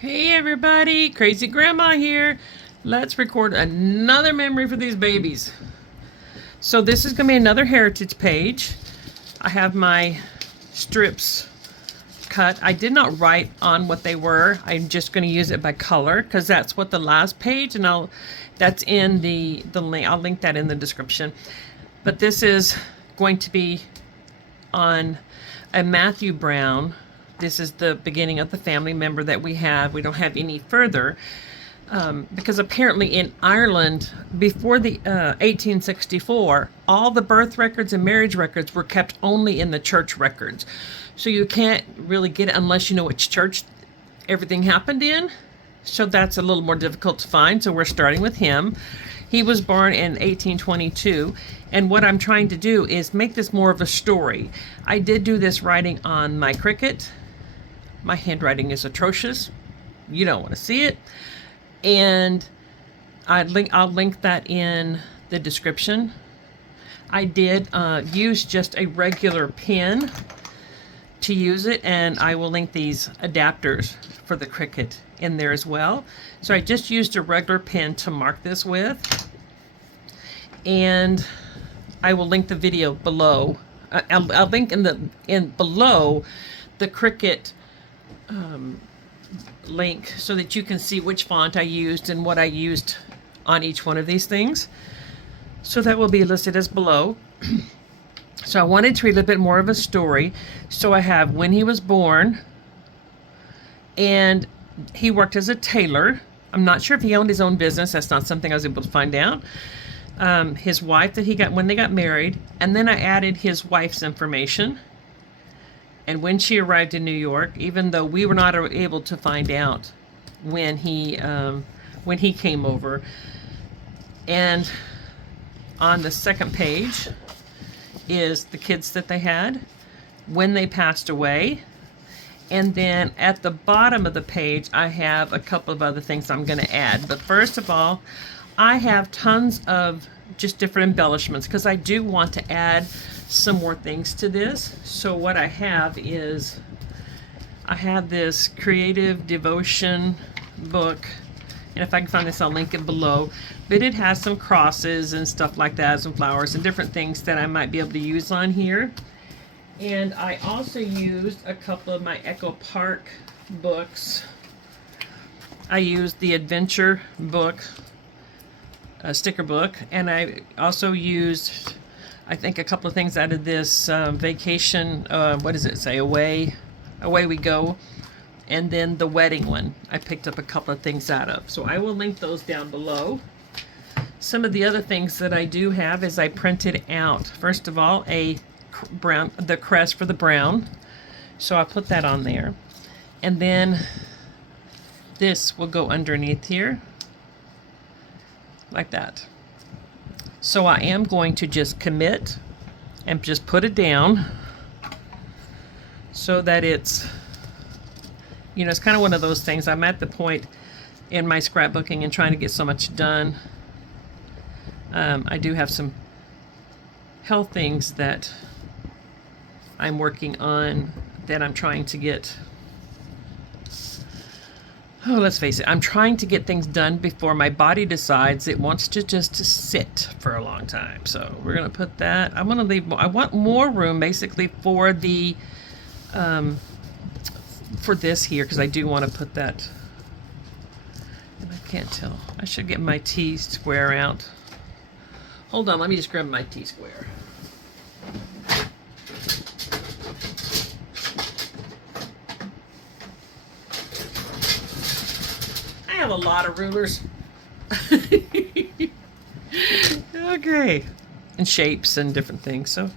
Hey everybody, Crazy Grandma here. Let's record another memory for these babies. So this is going to be another heritage page. I have my strips cut. I did not write on what they were. I'm just going to use it by color because that's what the last page, and that's in the link. I'll link that in the description. But this is going to be on a Matthew Brown. This is the beginning of the family member that we have. We don't have any further because apparently in Ireland before the 1864, all the birth records and marriage records were kept only in the church records. So you can't really get it unless you know which church everything happened in. So that's a little more difficult to find. So we're starting with him. He was born in 1822, and what I'm trying to do is make this more of a story. I did do this writing on my Cricut. My handwriting is atrocious. You don't want to see it. And I'll link that in the description. I did use just a regular pen to use it, and I will link these adapters for the Cricut in there as well. So I just used a regular pen to mark this with, and I will link the video below. I'll link in below the Cricut link so that you can see which font I used and what I used on each one of these things. So that will be listed as below. So I wanted to read a little bit more of a story. So I have when he was born, and he worked as a tailor. I'm not sure if he owned his own business. That's not something I was able to find out. His wife that he got when they got married, and then I added his wife's information. And when she arrived in New York, even though we were not able to find out when he came over. And on the second page is the kids that they had, when they passed away. And then at the bottom of the page, I have a couple of other things I'm going to add. But first of all, I have tons of just different embellishments because I do want to add some more things to this. So what I have is I have this creative devotion book, and if I can find this I'll link it below, but it has some crosses and stuff like that, some flowers and different things that I might be able to use on here. And I also used a couple of my Echo Park books. I used the adventure book, a sticker book, and I also used, I think, a couple of things out of this vacation, what does it say, away we go, and then the wedding one I picked up a couple of things out of. So I will link those down below. Some of the other things that I do have is I printed out, first of all, the crest for the brown, so I'll put that on there, and then this will go underneath here like that. So I am going to just commit and just put it down so that it's, you know, it's kind of one of those things. I'm at the point in my scrapbooking and trying to get so much done. I do have some health things that I'm working on that I'm trying to get. Oh, let's face it, I'm trying to get things done before my body decides it wants to just sit for a long time. So we're going to put that. I'm going to leave more. I want more room basically for the for this here, because I do want to put that. And I can't tell. I should get my T-square out. Hold on, let me just grab my T-square. I have a lot of rulers. Okay. And shapes and different things. So,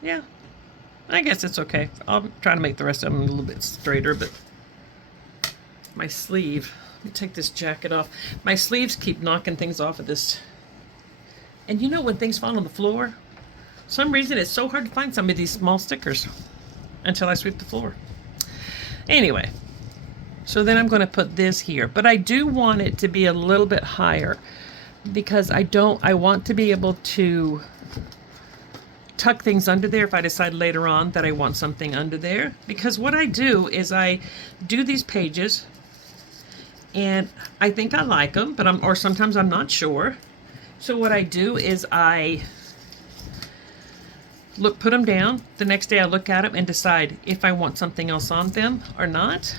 yeah. I guess it's okay. I'll try to make the rest of them a little bit straighter, but my sleeve. Let me take this jacket off. My sleeves keep knocking things off of this. And you know when things fall on the floor? For some reason it's so hard to find some of these small stickers until I sweep the floor. Anyway. So then I'm going to put this here, but I do want it to be a little bit higher because I want to be able to tuck things under there if I decide later on that I want something under there. Because what I do is I do these pages and I think I like them, but or sometimes I'm not sure. So what I do is I put them down. The next day I look at them and decide if I want something else on them or not.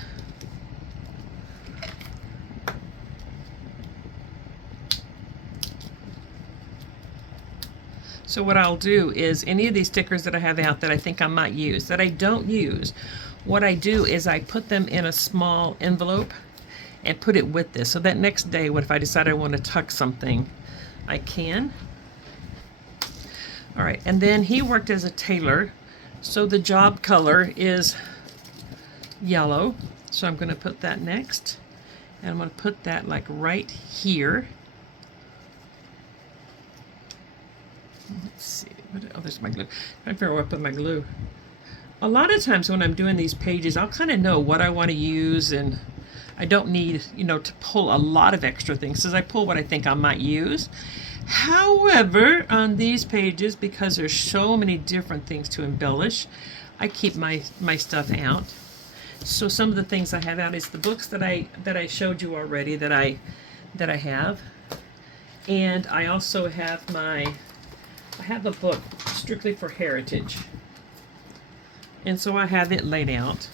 So what I'll do is any of these stickers that I have out that I think I might use, that I don't use, what I do is I put them in a small envelope and put it with this. So that next day, if I decide I want to tuck something, I can. All right, and then he worked as a tailor, so the job color is yellow. So I'm going to put that next, and I'm going to put that like right here. Let's see. Oh, there's my glue. I'm trying to figure out where I put my glue. A lot of times when I'm doing these pages, I'll kind of know what I want to use, and I don't need, to pull a lot of extra things, because I pull what I think I might use. However, on these pages, because there's so many different things to embellish, I keep my stuff out. So some of the things I have out is the books that I showed you already that I have, and I also have I have a book strictly for heritage, and so I have it laid out.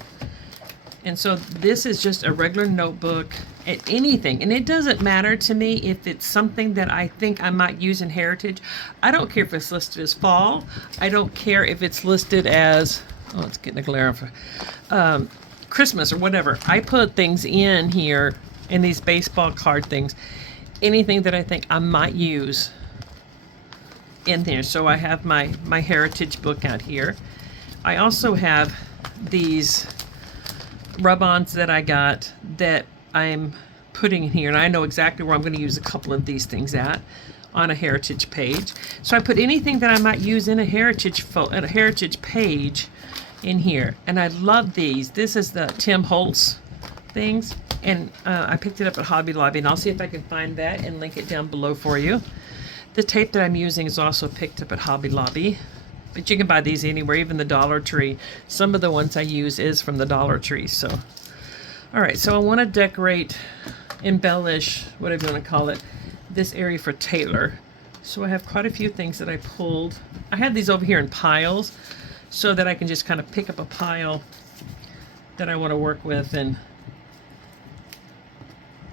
And so this is just a regular notebook at anything, and it doesn't matter to me if it's something that I think I might use in heritage. I don't care if it's listed as fall. I don't care if it's listed as, oh, it's getting a glare off, Christmas or whatever. I put things in here, in these baseball card things, anything that I think I might use in there. So I have my heritage book out here. I also have these rub-ons that I got that I'm putting in here, and I know exactly where I'm going to use a couple of these things at on a heritage page. So I put anything that I might use in a heritage page in here, and I love these. This is the Tim Holtz things, and I picked it up at Hobby Lobby, and I'll see if I can find that and link it down below for you. The tape that I'm using is also picked up at Hobby Lobby, but you can buy these anywhere, even the Dollar Tree. Some of the ones I use is from the Dollar Tree. So, all right, so I want to decorate, embellish, whatever you want to call it, this area for Taylor. So I have quite a few things that I pulled. I have these over here in piles so that I can just kind of pick up a pile that I want to work with, and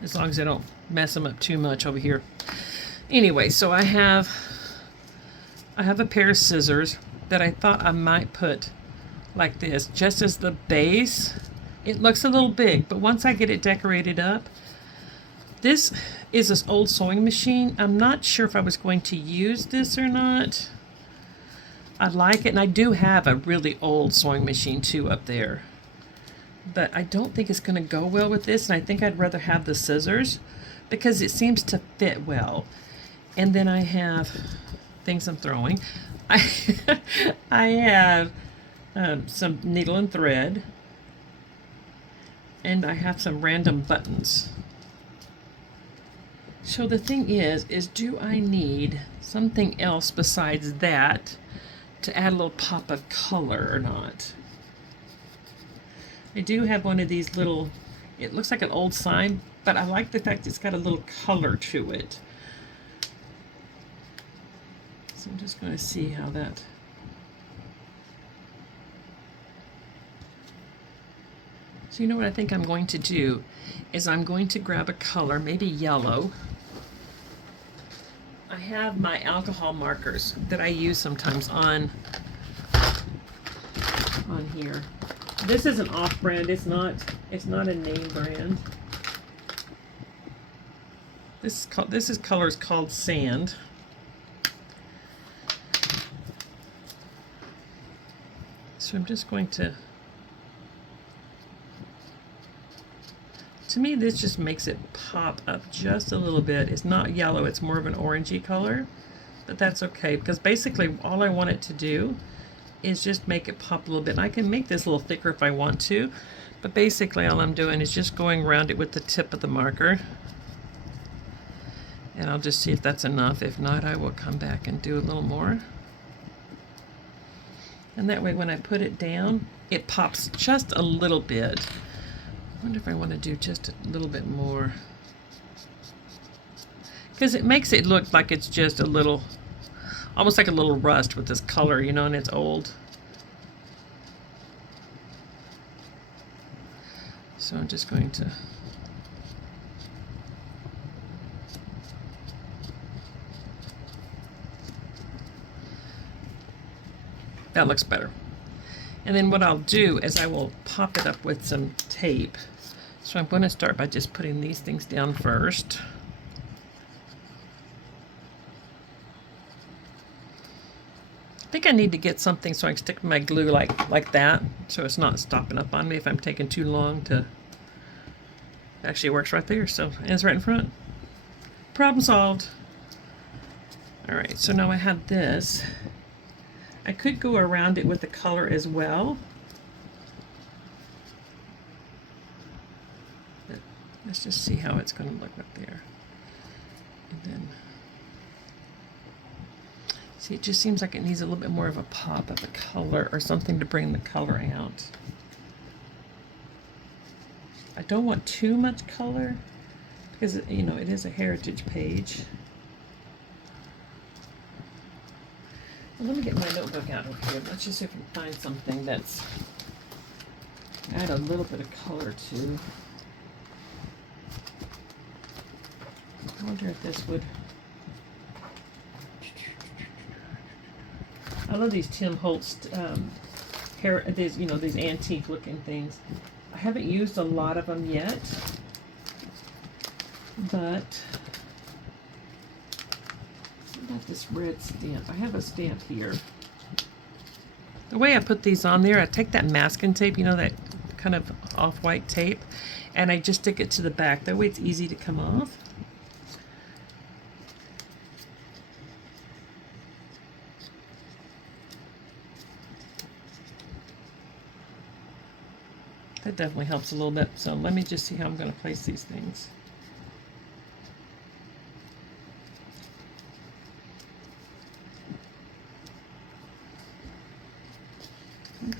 as long as I don't mess them up too much over here. Anyway, so I have a pair of scissors that I thought I might put like this, just as the base. It looks a little big, but once I get it decorated up, this is this old sewing machine. I'm not sure if I was going to use this or not. I like it, and I do have a really old sewing machine too up there, but I don't think it's going to go well with this, and I think I'd rather have the scissors because it seems to fit well. And then I have things I'm throwing. I have some needle and thread, and I have some random buttons. So the thing is do I need something else besides that to add a little pop of color or not? I do have one of these little, it looks like an old sign, but I like the fact it's got a little color to it. So I'm just going to see how that. So you know what I think I'm going to do is I'm going to grab a color, maybe yellow. I have my alcohol markers that I use sometimes on here. This is an off-brand. It's not a name brand. This color is called Sand. So I'm just going to me this just makes it pop up just a little bit. It's not yellow, it's more of an orangey color, but that's okay because basically all I want it to do is just make it pop a little bit. And I can make this a little thicker if I want to, but basically all I'm doing is just going around it with the tip of the marker, and I'll just see if that's enough. If not, I will come back and do a little more. And that way when I put it down, it pops just a little bit. I wonder if I want to do just a little bit more. Because it makes it look like it's just a little, almost like a little rust with this color, you know, and it's old. So I'm just going to that looks better. And then what I'll do is I will pop it up with some tape. So I'm going to start by just putting these things down first. I think I need to get something so I can stick my glue like that, so it's not stopping up on me if I'm taking too long to. Actually, it works right there, so and it's right in front. Problem solved. All right, so now I have this. I could go around it with the color as well. But let's just see how it's going to look up there. And then, see, it just seems like it needs a little bit more of a pop of a color or something to bring the color out. I don't want too much color because, you know, it is a heritage page. Well, let me get my notebook out of here. Let's just see if we can find something that's add a little bit of color to. I wonder if this would. I love these Tim Holtz these, you know, these antique looking things. I haven't used a lot of them yet, but what about this red stamp? I have a stamp here. The way I put these on there, I take that masking tape, you know, that kind of off-white tape, and I just stick it to the back. That way it's easy to come off. That definitely helps a little bit. So let me just see how I'm going to place these things.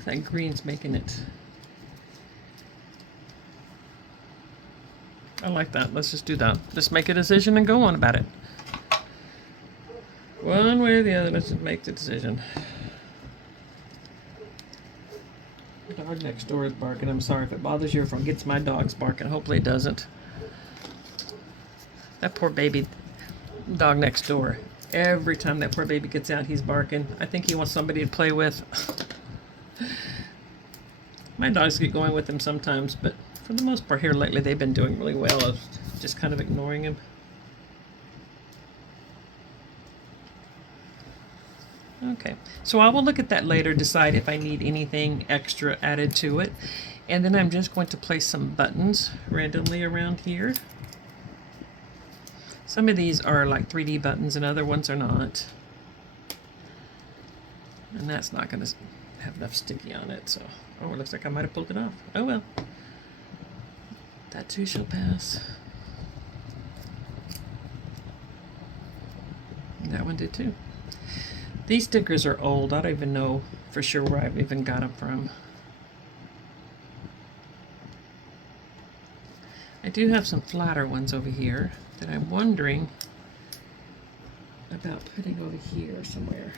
That green's making it. I like that. Let's just do that. Just make a decision and go on about it. One way or the other, let's just make the decision. The dog next door is barking. I'm sorry if it bothers you, if it gets my dogs barking. Hopefully it doesn't. That poor baby dog next door. Every time that poor baby gets out, he's barking. I think he wants somebody to play with. My dogs get going with him sometimes, but for the most part here lately, they've been doing really well of just kind of ignoring him. Okay, so I will look at that later, decide if I need anything extra added to it. And then I'm just going to place some buttons randomly around here. Some of these are like 3D buttons and other ones are not. And that's not going to have enough sticky on it, so... Oh, it looks like I might have pulled it off. Oh well. That too shall pass. That one did too. These stickers are old. I don't even know for sure where I've even got them from. I do have some flatter ones over here that I'm wondering about putting over here somewhere.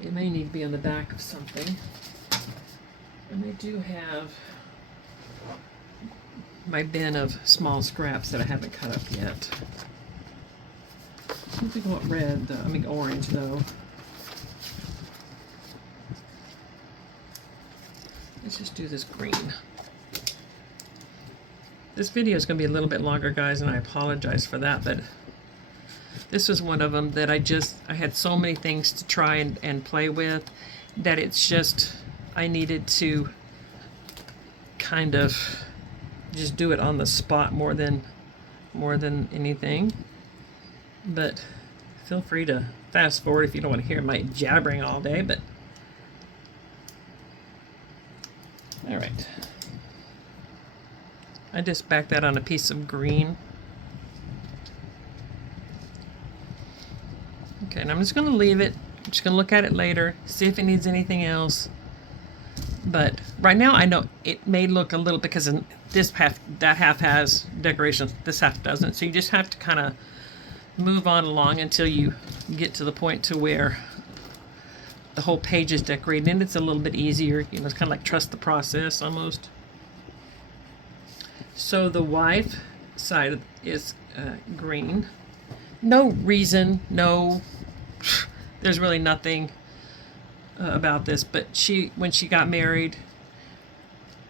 It may need to be on the back of something. And I do have my bin of small scraps that I haven't cut up yet. I think I want red, though. I mean orange, though. Let's just do this green. This video is going to be a little bit longer, guys, and I apologize for that, but this was one of them that I had so many things to try and play with that it's just, I needed to kind of just do it on the spot more than anything. But feel free to fast forward if you don't want to hear my jabbering all day, but all right. I just backed that on a piece of green. Okay, and I'm just going to leave it I'm just going to look at it later, see if it needs anything else. But right now I know it may look a little, because in this half, that half has decorations, this half doesn't. So you just have to kind of move on along until you get to the point to where the whole page is decorated, and it's a little bit easier. You know, it's kind of like trust the process almost. So the wife side is green. No reason, no, there's really nothing about this, but when she got married,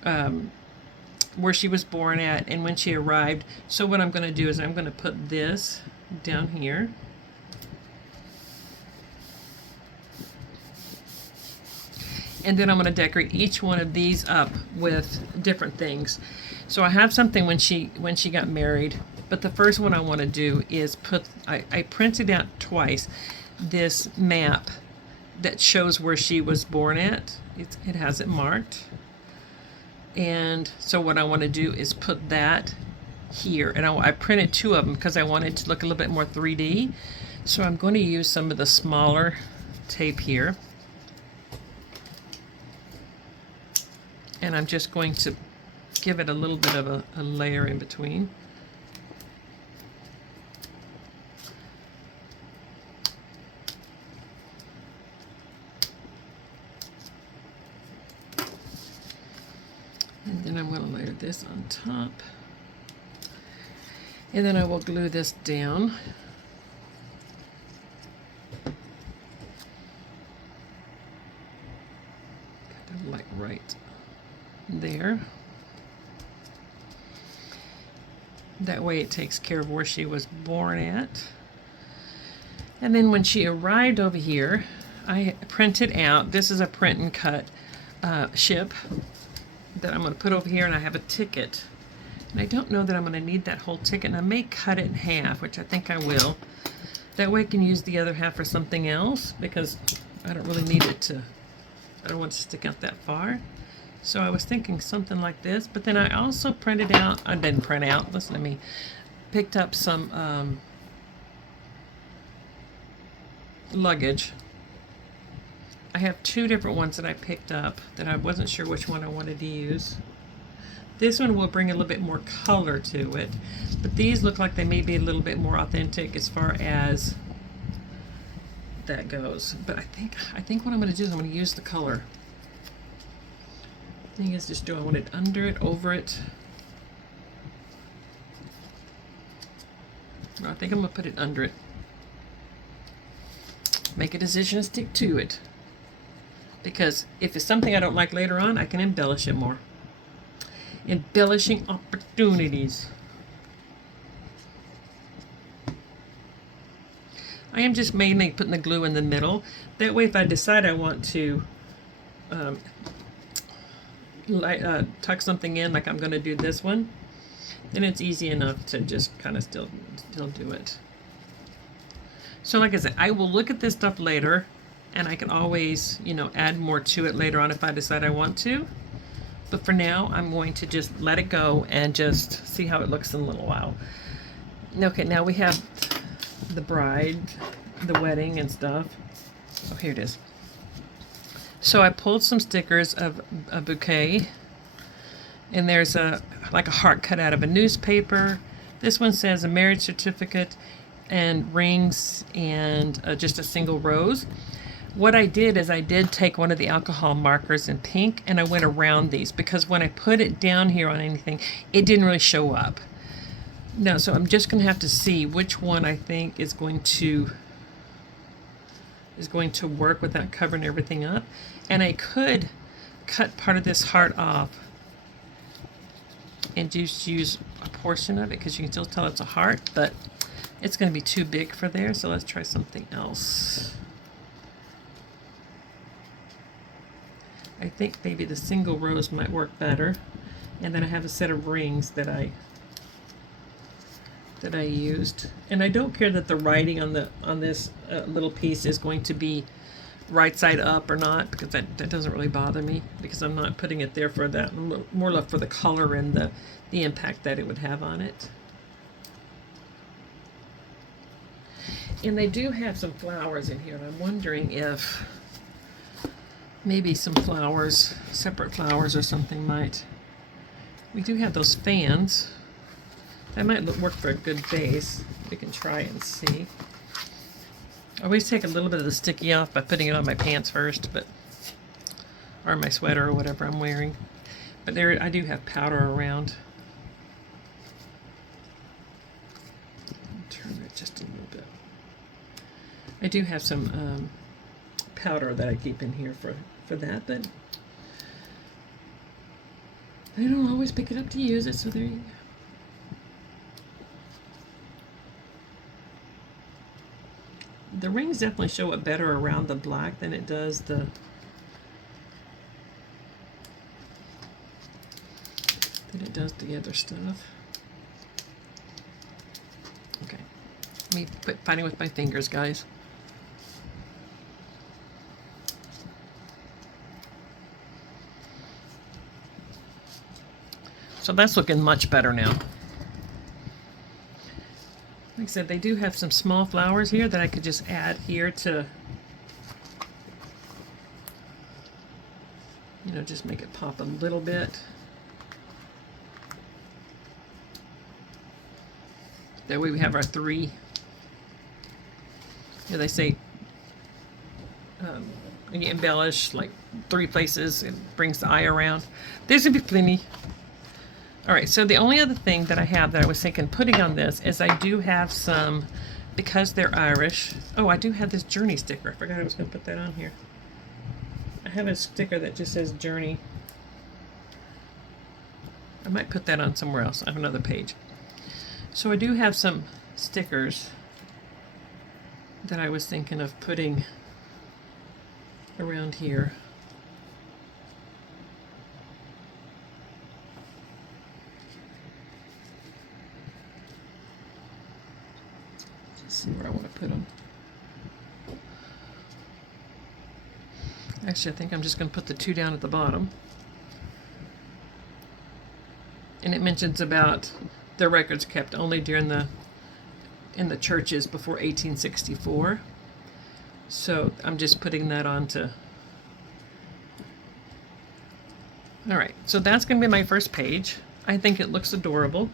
where she was born at, and when she arrived. So what I'm going to do is I'm going to put this down here. And then I'm going to decorate each one of these up with different things. So I have something when she got married, but the first one I want to do is I printed out twice this map that shows where she was born at. It has it marked. And so what I want to do is put that here. And I printed two of them because I wanted to look a little bit more 3D. So I'm going to use some of the smaller tape here. And I'm just going to give it a little bit of a layer in between. And then I'm going to layer this on top. And then I will glue this down. Kind of like right there. That way it takes care of where she was born at. And then when she arrived over here, I printed out, this is a print and cut ship that I'm going to put over here, and I have a ticket. And I don't know that I'm going to need that whole ticket, and I may cut it in half, which I think I will. That way I can use the other half for something else, because I don't really need it to, I don't want it to stick out that far. So I was thinking something like this, but then I also printed out, I didn't print out, listen to me, picked up some luggage. I have two different ones that I picked up that I wasn't sure which one I wanted to use. This one will bring a little bit more color to it, but these look like they may be a little bit more authentic as far as that goes. But I think what I'm going to do is I'm going to use the color. Thing is, just do I want it under it, over it? Well, I think I'm going to put it under it. Make a decision and stick to it. Because if it's something I don't like later on, I can embellish it more. Embellishing opportunities. I am just mainly putting the glue in the middle. That way if I decide I want to tuck something in, like I'm going to do this one, then it's easy enough to just kind of still do it. So like I said, I will look at this stuff later, and I can always, you know, add more to it later on if I decide I want to. But for now, I'm going to just let it go and just see how it looks in a little while. Okay, now we have the bride, the wedding and stuff. Oh, here it is. So I pulled some stickers of a bouquet, and there's like a heart cut out of a newspaper. This one says a marriage certificate and rings and just a single rose. What I did is I did take one of the alcohol markers in pink, and I went around these, because when I put it down here on anything, it didn't really show up. No, so I'm just going to have to see which one I think is going to work without covering everything up. And I could cut part of this heart off and just use a portion of it, because you can still tell it's a heart, but it's going to be too big for there. So let's try something else. I think maybe the single rose might work better. And then I have a set of rings that I used. And I don't care that the writing on this little piece is going to be right side up or not, because that doesn't really bother me, because I'm not putting it there for that. I'm more left for the color and the impact that it would have on it. And they do have some flowers in here, and I'm wondering if maybe some flowers, separate flowers or something might. We do have those fans. That might work for a good base. We can try and see. I always take a little bit of the sticky off by putting it on my pants first, or my sweater or whatever I'm wearing. But there, I do have powder around. Turn it just a little bit. I do have some powder that I keep in here for that, but I don't always pick it up to use it, so there you go. The rings definitely show up better around the black than it does the other stuff. Okay, let me quit fighting with my fingers, guys. So that's looking much better now. Like I said, they do have some small flowers here that I could just add here to, you know, just make it pop a little bit. That way we have our three. Yeah, they say when you embellish like 3 places, it brings the eye around. There's gonna be plenty. All right, so the only other thing that I have that I was thinking putting on this is I do have some, because they're Irish. Oh, I do have this Journey sticker. I forgot I was going to put that on here. I have a sticker that just says Journey. I might put that on somewhere else. I have another page. So I do have some stickers that I was thinking of putting around here. See where I want to put them. Actually, I think I'm just going to put the 2 down at the bottom. And it mentions about the records kept only during in the churches before 1864. So I'm just putting that on to. All right, so that's going to be my first page. I think it looks adorable.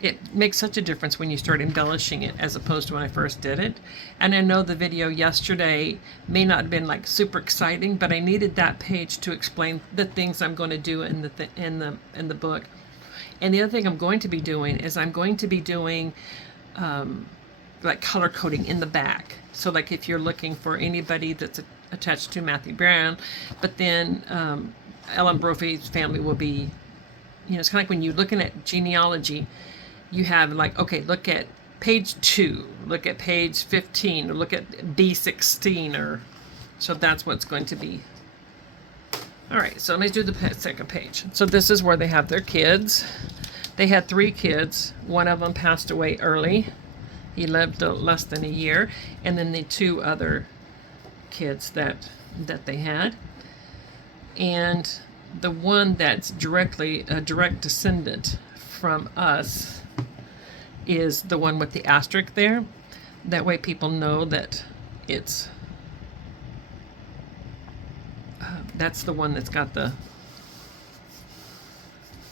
It makes such a difference when you start embellishing it as opposed to when I first did it. And I know the video yesterday may not have been like super exciting, but I needed that page to explain the things I'm going to do in the book. And the other thing I'm going to be doing is I'm going to be doing like color coding in the back. So like if you're looking for anybody that's attached to Matthew Brown, but then Ellen Brophy's family will be, you know, it's kind of like when you're looking at genealogy, you have like, okay, look at page 2, look at page 15, or look at B16, or so that's what's going to be. All right, so let me do the second page. So this is where they have their kids. They had 3 kids. One of them passed away early. He lived less than a year. And then the 2 other kids that they had. And the one that's directly a direct descendant from us is the one with the asterisk there. That way people know that it's that's the one that's got the,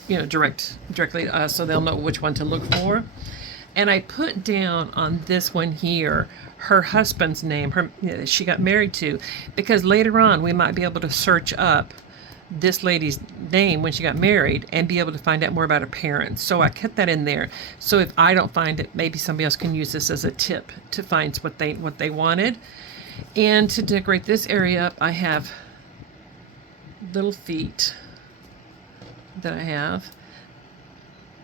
you know, directly to us, so they'll know which one to look for. And I put down on this one here her husband's name, she got married to, because later on we might be able to search up this lady's name when she got married and be able to find out more about her parents. So I kept that in there. So if I don't find it, maybe somebody else can use this as a tip to find what they wanted. And to decorate this area up, I have little feet that I have.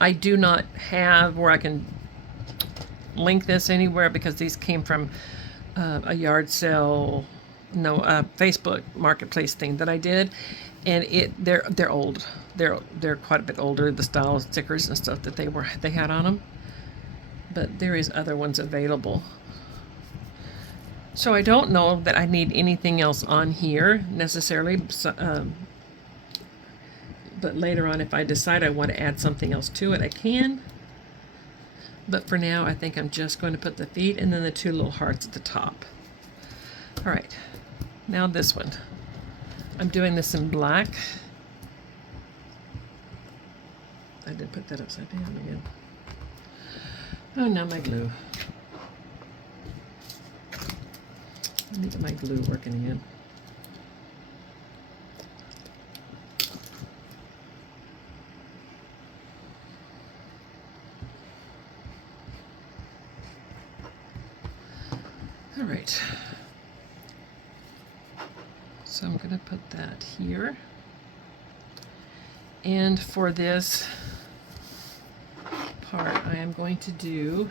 I do not have where I can link this anywhere because these came from a yard sale, Facebook marketplace thing that I did, and they're old. They're quite a bit older. The style of stickers and stuff that they had on them, but there is other ones available. So I don't know that I need anything else on here necessarily, but later on if I decide I want to add something else to it, I can. But for now, I think I'm just going to put the feet and then the two little hearts at the top. All right, now this one. I'm doing this in black. I did put that upside down again. Oh, now my glue. Let me get my glue working again. All right. So I'm going to put that here. And for this part, I am going to do,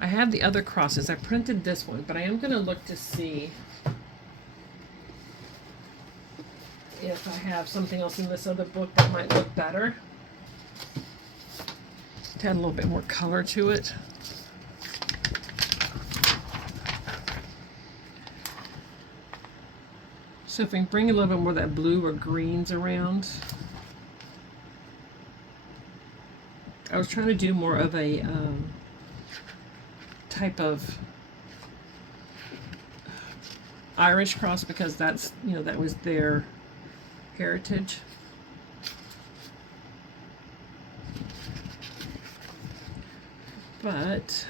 I have the other crosses. I printed this one, but I am going to look to see if I have something else in this other book that might look better, to add a little bit more color to it. So if I can bring a little bit more of that blue or greens around. I was trying to do more of a type of Irish cross because that's, you know, that was their heritage. But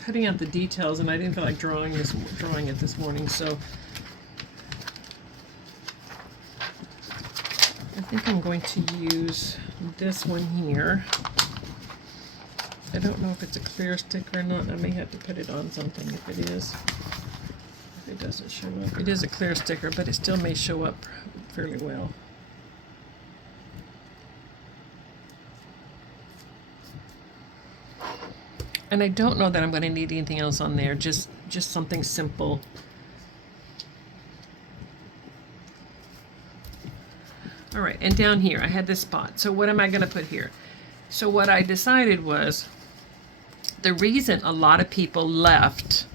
cutting out the details, and I didn't feel like drawing it this morning, so I think I'm going to use this one here. I don't know if it's a clear sticker or not. I may have to put it on something if it is. If it doesn't show up. It is a clear sticker, but it still may show up fairly well. And I don't know that I'm going to need anything else on there, just something simple. All right, and down here, I had this spot. So what am I going to put here? So what I decided was, the reason a lot of people left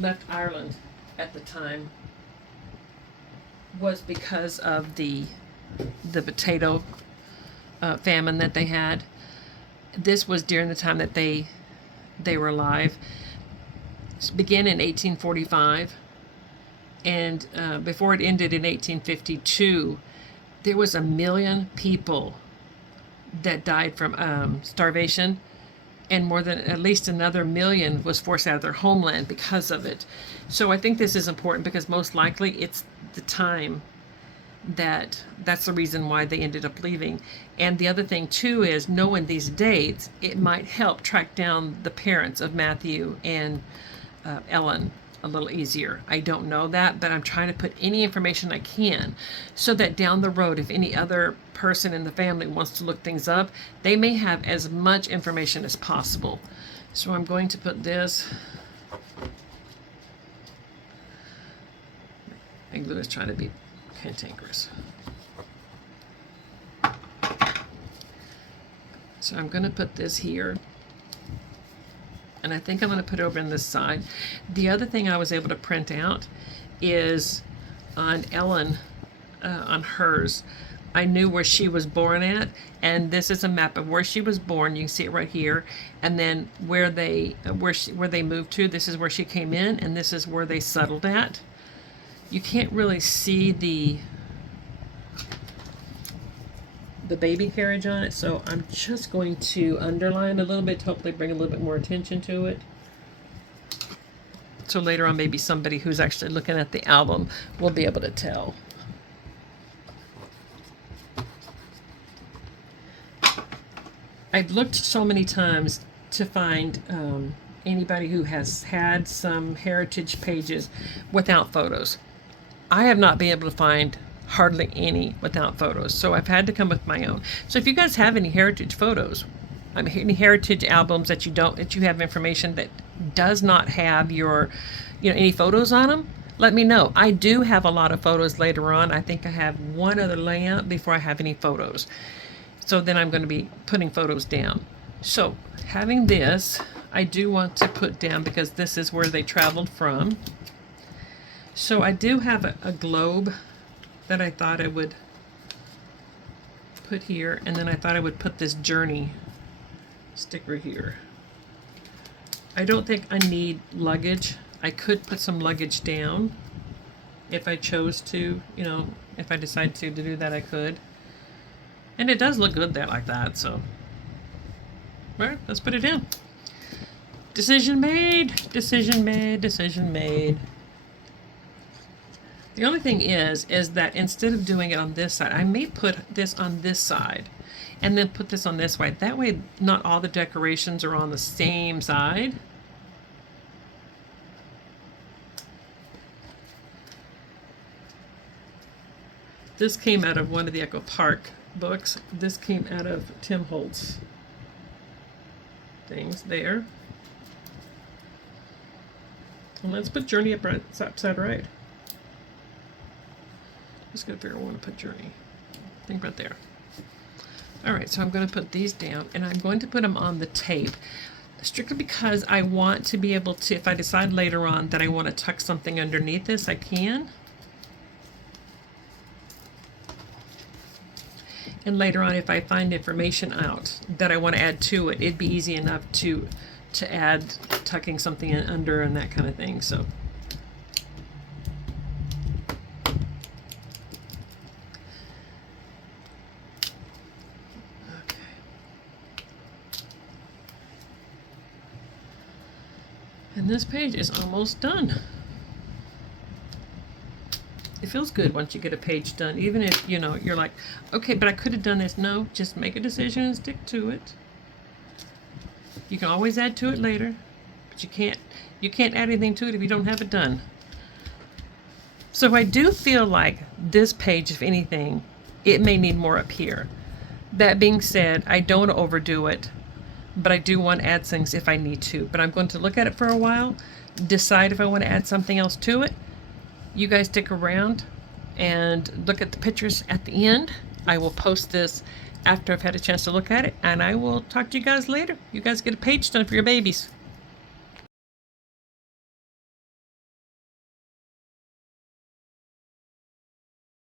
left Ireland at the time was because of the potato famine that they had. This was during the time that they were alive. It began in 1845. And before it ended in 1852, there was 1 million people that died from starvation, and more than at least another 1 million was forced out of their homeland because of it. So I think this is important because most likely it's the time that's the reason why they ended up leaving. And the other thing too is, knowing these dates, it might help track down the parents of Matthew and Ellen a little easier. I don't know that, but I'm trying to put any information I can so that down the road, if any other person in the family wants to look things up, they may have as much information as possible. So I'm going to put this. My glue is trying to be cantankerous. So I'm going to put this here. And I think I'm going to put it over on this side. The other thing I was able to print out is on Ellen, on hers, I knew where she was born at, and this is a map of where she was born. You can see it right here, and then where they moved to. This is where she came in, and this is where they settled at. You can't really see the baby carriage on it, so I'm just going to underline a little bit to hopefully bring a little bit more attention to it. So later on, maybe somebody who's actually looking at the album will be able to tell. I've looked so many times to find anybody who has had some heritage pages without photos. I have not been able to find hardly any without photos, so I've had to come with my own. So if you guys have any heritage photos, any heritage albums that you have information that does not have your, any photos on them, let me know. I do have a lot of photos later on. I think I have one other layout before I have any photos. So then I'm going to be putting photos down. So having this, I do want to put down, because this is where they traveled from. So I do have a globe that I thought I would put here, and then I thought I would put this journey sticker here. I don't think I need luggage. I could put some luggage down if I chose to, you know, if I decide to do that, I could. And it does look good there like that, so. All right, let's put it in. Decision made, decision made, decision made. The only thing is that instead of doing it on this side, I may put this on this side and then put this on this side. That way, not all the decorations are on the same side. This came out of one of the Echo Park books. This came out of Tim Holtz things there. And let's put Journey upside right. Just gonna figure out where I want to put Journey. I think right there. All right, so I'm going to put these down, and I'm going to put them on the tape, strictly because I want to be able to, if I decide later on that I want to tuck something underneath this, I can. And later on, if I find information out that I want to add to it, it'd be easy enough to add tucking something in under and that kind of thing. So. And this page is almost done. It feels good once you get a page done, even if, you know, you're like, okay, but I could have done this. No, just make a decision and stick to it. You can always add to it later, but you can't add anything to it if you don't have it done. So I do feel like this page, if anything, it may need more up here. That being said, I don't want to overdo it, but I do want to add things if I need to. But I'm going to look at it for a while, decide if I want to add something else to it. You guys stick around and look at the pictures at the end. I will post this after I've had a chance to look at it, and I will talk to you guys later. You guys get a page done for your babies.